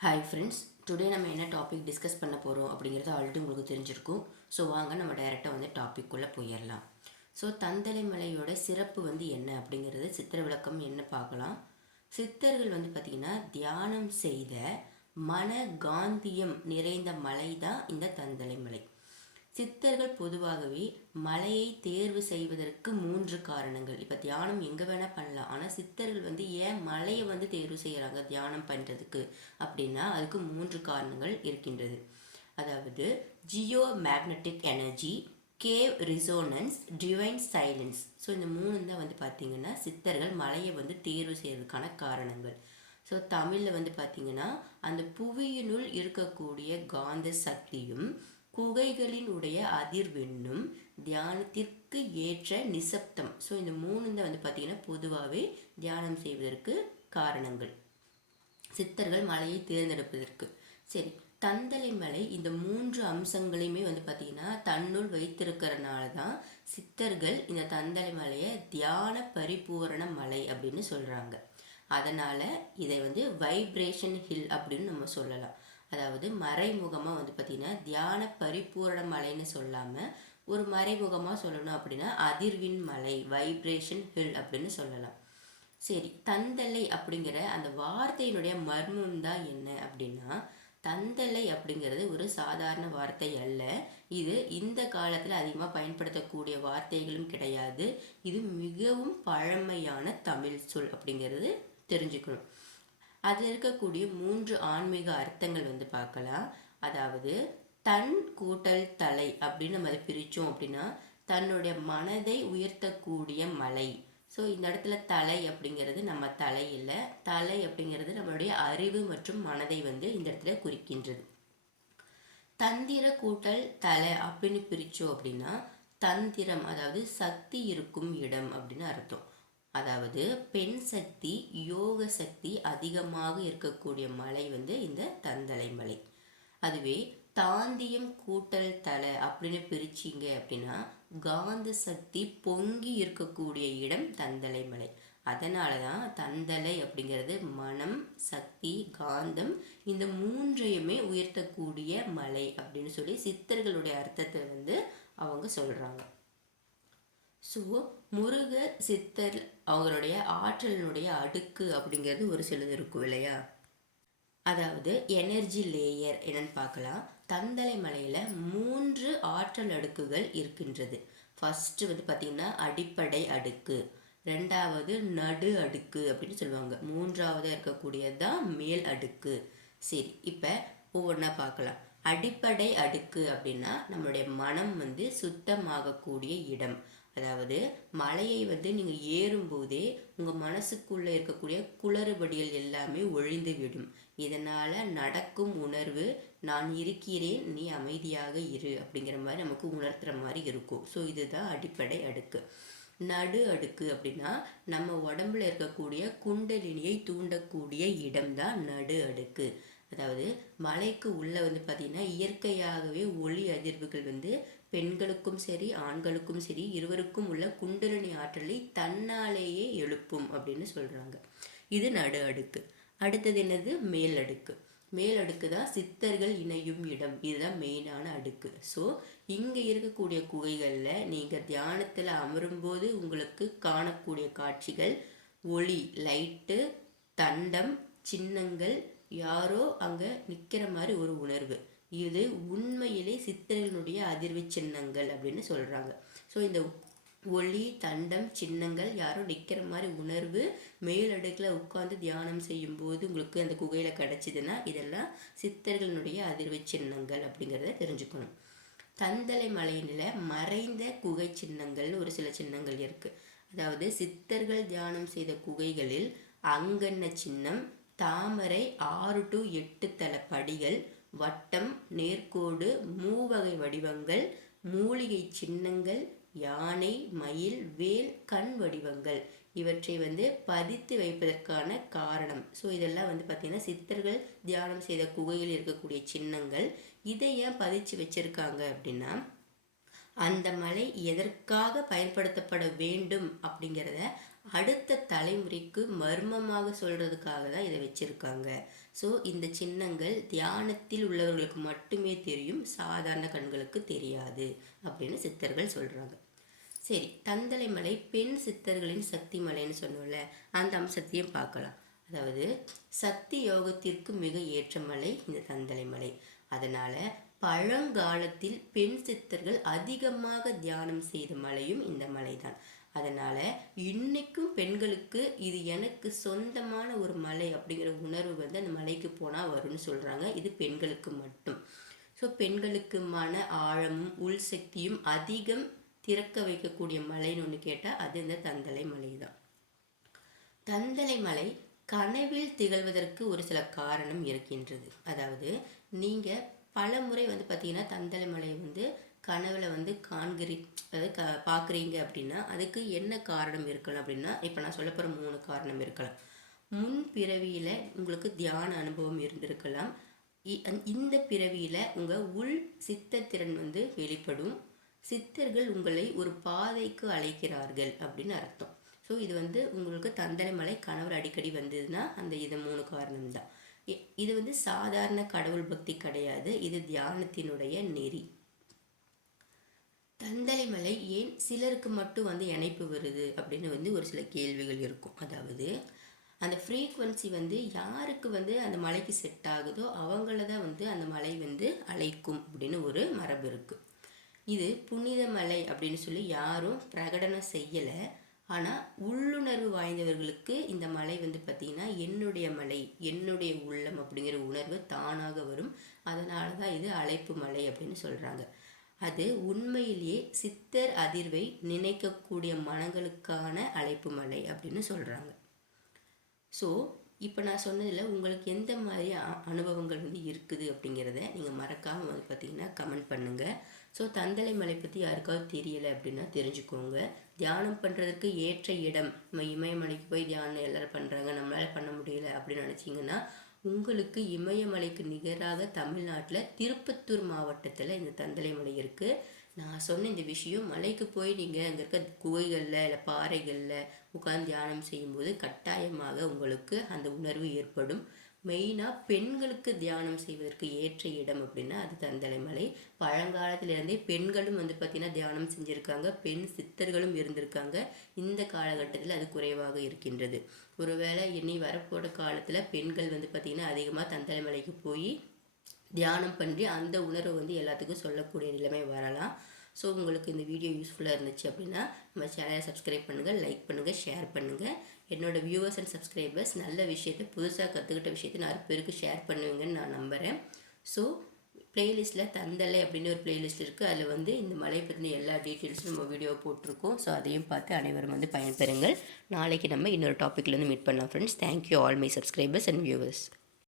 Hi friends, today நம்ம என்ன topic discuss பண்ண போகிறோம் அப்படிங்கிறது ஆல்ரெடி உங்களுக்கு தெரிஞ்சிருக்கும். ஸோ வாங்க நம்ம டைரெக்டாக வந்து டாபிக்குள்ளே போயிடலாம். ஸோ தந்தலை மலையோட சிறப்பு வந்து என்ன அப்படிங்கிறது சித்திர விளக்கம் என்ன பார்க்கலாம். சித்தர்கள் வந்து பார்த்திங்கன்னா தியானம் செய்த மன காந்தியம் நிறைந்த மலை தான் இந்த தந்தலை மலை. சித்தர்கள் பொதுவாகவே மலையை தேர்வு செய்வதற்கு 3 காரணங்கள். இப்போ தியானம் எங்கே வேணால் பண்ணலாம், ஆனால் சித்தர்கள் வந்து ஏன் மலையை வந்து தேர்வு செய்கிறாங்க தியானம் பண்ணுறதுக்கு அப்படின்னா அதுக்கு 3 காரணங்கள் இருக்கின்றது. அதாவது geo magnetic energy, cave resonance, divine silence. So இந்த 3 தான் வந்து பார்த்திங்கன்னா சித்தர்கள் மலையை வந்து தேர்வு செய்கிறதுக்கான காரணங்கள். ஸோ தமிழில் வந்து பார்த்திங்கன்னா அந்த புவியினுள் இருக்கக்கூடிய காந்த சக்தியும் குகைகளின் உடைய அதிர்வெண்ணும் தியானத்திற்கு ஏற்ற நிசப்தம். ஸோ இந்த 3 தான் வந்து பார்த்திங்கன்னா பொதுவாகவே தியானம் செய்வதற்கு காரணங்கள் சித்தர்கள் மலையை தேர்ந்தெடுப்பதற்கு. சரி, தந்தலை மலை இந்த 3 அம்சங்களையுமே வந்து பார்த்திங்கன்னா தன்னுள் வைத்திருக்கிறனால தான் சித்தர்கள் இந்த தந்தலை மலையை தியான பரிபூரண மலை அப்படின்னு சொல்கிறாங்க. அதனால் இதை வந்து வைப்ரேஷன் ஹில் அப்படின்னு நம்ம சொல்லலாம். அதாவது மறைமுகமாக வந்து பார்த்திங்கன்னா தியான பரிபூரண மலைன்னு சொல்லாமல் ஒரு மறைமுகமாக சொல்லணும் அப்படின்னா அதிர்வின் மலை, வைப்ரேஷன் ஹில் அப்படின்னு சொல்லலாம். சரி, தந்தலை அப்படிங்கிற அந்த வார்த்தையினுடைய மர்மம் தான் என்ன அப்படின்னா, தந்தலை அப்படிங்கிறது ஒரு சாதாரண வார்த்தை அல்ல. இது இந்த காலத்தில் அதிகமாக பயன்படுத்தக்கூடிய வார்த்தைகளும் கிடையாது. இது மிகவும் பழமையான தமிழ் சொல் அப்படிங்கிறது தெரிஞ்சுக்கணும். அதில் இருக்கக்கூடிய 3 ஆன்மீக அர்த்தங்கள் வந்து பார்க்கலாம். அதாவது தன் கூட்டல் தலை அப்படின்னு நம்ம அதை பிரித்தோம் அப்படின்னா தன்னுடைய மனதை உயர்த்தக்கூடிய மலை. ஸோ இந்த இடத்துல தலை அப்படிங்கிறது நம்ம தலை இல்லை, தலை அப்படிங்கிறது நம்மளுடைய அறிவு மற்றும் மனதை வந்து இந்த இடத்துல குறிக்கின்றது. தந்திர கூட்டல் தலை அப்படின்னு பிரித்தோம் அப்படின்னா தந்திரம் அதாவது சக்தி இருக்கும் இடம் அப்படின்னு அர்த்தம். அதாவது பெண் சக்தி, யோக சக்தி அதிகமாக இருக்கக்கூடிய மலை வந்து இந்த தந்தலை மலை. அதுவே தாந்தியம் கூட்டல் தலை அப்படின்னு பிரிச்சிங்க அப்படின்னா காந்த சக்தி பொங்கி இருக்கக்கூடிய இடம் தந்தலை மலை. அதனால தான் தந்தலை அப்படிங்கிறது மனம், சக்தி, காந்தம் இந்த 3ஐயுமே உயர்த்தக்கூடிய மலை அப்படின்னு சொல்லி சித்தர்களுடைய அர்த்தத்தை வந்து அவங்க சொல்கிறாங்க. ஸோ முருக சித்தர் அவங்களுடைய ஆற்றலினுடைய அடுக்கு அப்படிங்கிறது ஒரு சிலது இருக்கும் இல்லையா. அதாவது எனர்ஜி லேயர் என்னன்னு பார்க்கலாம். தந்தலை மலையில் 3 ஆற்றல் அடுக்குகள் இருக்கின்றது. ஃபஸ்ட்டு வந்து பார்த்திங்கன்னா அடிப்படை அடுக்கு, 2வது நடு அடுக்கு அப்படின்னு சொல்லுவாங்க, 3வது இருக்கக்கூடியது தான் மேல் அடுக்கு. சரி, இப்போ ஒவ்வொன்றா பார்க்கலாம். அடிப்படை அடுக்கு அப்படின்னா நம்மளுடைய மனம் வந்து சுத்தமாகக்கூடிய இடம். அதாவது மலையை வந்து நீங்கள் ஏறும்போதே உங்கள் மனசுக்குள்ளே இருக்கக்கூடிய குளறுபடிகள் எல்லாமே ஒழிந்து விடும். இதனால் நடக்கும் உணர்வு நான் இருக்கிறேன், நீ அமைதியாக இரு அப்படிங்கிற மாதிரி நமக்கு உணர்த்துற மாதிரி இருக்கும். ஸோ இதுதான் அடிப்படை அடுக்கு. நடு அடுக்கு அப்படின்னா நம்ம உடம்புல இருக்கக்கூடிய குண்டலினியை தூண்டக்கூடிய இடம்தான் நடு அடுக்கு. அதாவது மலைக்கு உள்ளே வந்து பார்த்திங்கன்னா இயற்கையாகவே ஒளி அதிர்வுகள் வந்து பெண்களுக்கும் சரி ஆண்களுக்கும் சரி இருவருக்கும் உள்ள குண்டலினி ஆற்றலை தன்னாலேயே எழுப்பும் அப்படின்னு சொல்கிறாங்க. இது நடு அடுக்கு. அடுத்தது என்னது? மேல் அடுக்கு. மேல் அடுக்கு தான் சித்தர்கள் இணையும் இடம். இதுதான் மெயினான அடுக்கு. ஸோ இங்கே இருக்கக்கூடிய குகைகளில் நீங்கள் தியானத்தில் அமரும்போது உங்களுக்கு காணக்கூடிய காட்சிகள் ஒளி, லைட்டு, தண்டம், சின்னங்கள், யாரோ அங்கே நிற்கிற மாதிரி ஒரு உணர்வு. இது உண்மையிலே சித்தர்களுடைய அதிர்வு சின்னங்கள் அப்படின்னு சொல்கிறாங்க. ஸோ இந்த ஒளி, தண்டம், சின்னங்கள், யாரோ நிற்கிற மாதிரி உணர்வு மேலடுக்கில் உட்காந்து தியானம் செய்யும்போது உங்களுக்கு அந்த குகையில் கிடச்சிதுன்னா இதெல்லாம் சித்தர்களுடைய அதிர்வு சின்னங்கள் அப்படிங்கிறத தெரிஞ்சுக்கணும். தந்தலை மலையில மறைந்த குகை சின்னங்கள்னு ஒரு சில சின்னங்கள் இருக்குது. அதாவது சித்தர்கள் தியானம் செய்த குகைகளில் அங்கன்ன சின்னம், தாமரை 6 to 8 தள படிகள், வட்டம், நேர்கோடு, மூவகை வடிவங்கள், மூலிகை சின்னங்கள், யானை, மயில், வேல், கண் வடிவங்கள் இவற்றை வந்து பதித்து வைப்பதற்கான காரணம். ஸோ இதெல்லாம் வந்து பார்த்திங்கன்னா சித்தர்கள் தியானம் செய்த குகையில் இருக்கக்கூடிய சின்னங்கள். இதை ஏன் பதிச்சு வச்சிருக்காங்க அப்படின்னா அந்த மலை எதற்காக பயன்படுத்தப்பட வேண்டும் அப்படிங்கிறத அடுத்த தலைமுறைக்கு மர்மமாக சொல்கிறதுக்காக தான் இதை வச்சுருக்காங்க. ஸோ இந்த சின்னங்கள் தியானத்தில் உள்ளவர்களுக்கு மட்டுமே தெரியும், சாதாரண கண்களுக்கு தெரியாது அப்படின்னு சித்தர்கள் சொல்கிறாங்க. சரி, தந்தலை மலை பெண் சித்தர்களின் சக்தி மலைன்னு சொன்னோம்ல, அந்த அம்சத்தையும் பார்க்கலாம். அதாவது சக்தி யோகத்திற்கு மிக ஏற்ற மலை இந்த தந்தலை மலை. அதனால் பழங்காலத்தில் பெண் சித்தர்கள் அதிகமாக தியானம் செய்த மலையும் இந்த மலைதான். அதனால் இன்னைக்கும் பெண்களுக்கு இது எனக்கு சொந்தமான ஒரு மலை அப்படிங்கிற உணர்வு வந்து அந்த மலைக்கு போனால் வரும்னு சொல்கிறாங்க. இது பெண்களுக்கு மட்டும். ஸோ பெண்களுக்கு மன ஆழமும் உள் சக்தியும் அதிகம் திறக்க வைக்கக்கூடிய மலைன்னு ஒன்று கேட்டால் அது இந்த தந்தலை மலை தான். தந்தலை மலை கனவில் திகழ்வதற்கு ஒரு சில காரணம் இருக்கின்றது. அதாவது நீங்கள் பல முறை வந்து பார்த்தீங்கன்னா தந்தலை மலையை வந்து கனவுல வந்து அதாவது பார்க்குறீங்க அப்படின்னா அதுக்கு என்ன காரணம் இருக்கலாம் அப்படின்னா, இப்போ நான் சொல்ல போகிற 3 காரணம் இருக்கலாம். முன் பிறவியில் உங்களுக்கு தியான அனுபவம் இருந்திருக்கலாம். இந்த பிறவியில் உங்கள் உள் சித்தத்திறன் வந்து வெளிப்படும். சித்தர்கள் உங்களை ஒரு பாதைக்கு அழைக்கிறார்கள் அப்படின்னு அர்த்தம். ஸோ இது வந்து உங்களுக்கு தந்தலை மலை கனவுல அடிக்கடி வந்ததுன்னா இது 3 காரணம் தான். இது வந்து சாதாரண கடவுள் பக்தி கிடையாது, இது தியானத்தினுடைய நெறி. தந்தலை மலை ஏன் சிலருக்கு மட்டும் வந்து இணைப்பு வருது அப்படின்னு வந்து ஒரு சில கேள்விகள் இருக்கும். அதாவது அந்த ஃப்ரீக்வன்சி வந்து யாருக்கு வந்து அந்த மலைக்கு செட் ஆகுதோ அவங்கள தான் வந்து அந்த மலை வந்து அழைக்கும் அப்படின்னு ஒரு மரபு இருக்குது. இது புனித மலை அப்படின்னு சொல்லி யாரும் பிரகடனம் செய்யலை. ஆனால் உள்ளுணர்வு வாய்ந்தவர்களுக்கு இந்த மலை வந்து பார்த்திங்கன்னா என்னுடைய மலை, என்னுடைய உள்ளம் அப்படிங்கிற உணர்வு தானாக வரும். அதனால தான் இது அழைப்பு மலை அப்படின்னு சொல்கிறாங்க. அது உண்மையிலேயே சித்தர் அதிர்வை நினைக்கக்கூடிய மனங்களுக்கான அழைப்பு மலை அப்படின்னு சொல்கிறாங்க. ஸோ இப்போ நான் சொன்னதில் உங்களுக்கு எந்த மாதிரி அனுபவங்கள் வந்து இருக்குது அப்படிங்கிறத நீங்கள் மறக்காமல் வந்து பார்த்திங்கன்னா கமெண்ட் பண்ணுங்கள். ஸோ தந்தலை மலை பற்றி யாருக்காவது தெரியலை அப்படின்னா தெரிஞ்சுக்கோங்க. தியானம் பண்ணுறதுக்கு ஏற்ற இடம், நம்ம இமயமலைக்கு போய் தியானம் எல்லோரும் பண்ணுறாங்க, நம்மளால் பண்ண முடியல அப்படின்னு நினச்சிங்கன்னா, உங்களுக்கு இமயமலைக்கு நிகராக தமிழ்நாட்டில் திருப்பத்தூர் மாவட்டத்தில் இந்த தந்தலை மலை இருக்குது. நான் சொன்ன இந்த விஷயம் மலைக்கு போய் நீங்கள் அங்கே இருக்க குகைகளில் இல்லை பாறைகளில் உட்கார்ந்து தியானம் செய்யும்போது கட்டாயமாக உங்களுக்கு அந்த உணர்வு ஏற்படும். மெயினாக பெண்களுக்கு தியானம் செய்வதற்கு ஏற்ற இடம் அப்படின்னா அது தந்தலை மலை. பழங்காலத்திலேருந்தே பெண்களும் வந்து பார்த்திங்கன்னா தியானம் செஞ்சுருக்காங்க, பெண் சித்தர்களும் இருந்திருக்காங்க. இந்த காலகட்டத்தில் அது குறைவாக இருக்கின்றது. ஒருவேளை இனி வரப்போகிற காலத்தில் பெண்கள் வந்து பார்த்திங்கன்னா அதிகமாக தந்தலை மலைக்கு போய் தியானம் பண்ணி அந்த உணர்வை வந்து எல்லாத்துக்கும் சொல்லக்கூடிய நிலைமை வரலாம். ஸோ உங்களுக்கு இந்த வீடியோ யூஸ்ஃபுல்லாக இருந்துச்சு அப்படின்னா நம்ம சேனலை சப்ஸ்கிரைப் பண்ணுங்கள், லைக் பண்ணுங்கள், ஷேர் பண்ணுங்கள். என்னோடய வியூவர்ஸ் அண்ட் சப்ஸ்கிரைபர்ஸ் நல்ல விஷயத்தை, புதுசாக கற்றுக்கிட்ட விஷயத்தை 4 பேருக்கு ஷேர் பண்ணுவீங்கன்னு நான் நம்புகிறேன். ஸோ ப்ளேலிஸ்ட்டில் தந்தலை அப்படின்னு ஒரு ப்ளேலிஸ்ட் இருக்குது. அதில் வந்து இந்த மலை பற்றின எல்லா டீட்டெயில்ஸும் நம்ம வீடியோ போட்டிருக்கோம். ஸோ அதையும் பார்த்து அனைவரும் வந்து பயன்பெறுங்கள். நாளைக்கு நம்ம இன்னொரு டாப்பிக்லேருந்து மீட் பண்ணலாம் friends. Thank you all my subscribers and viewers.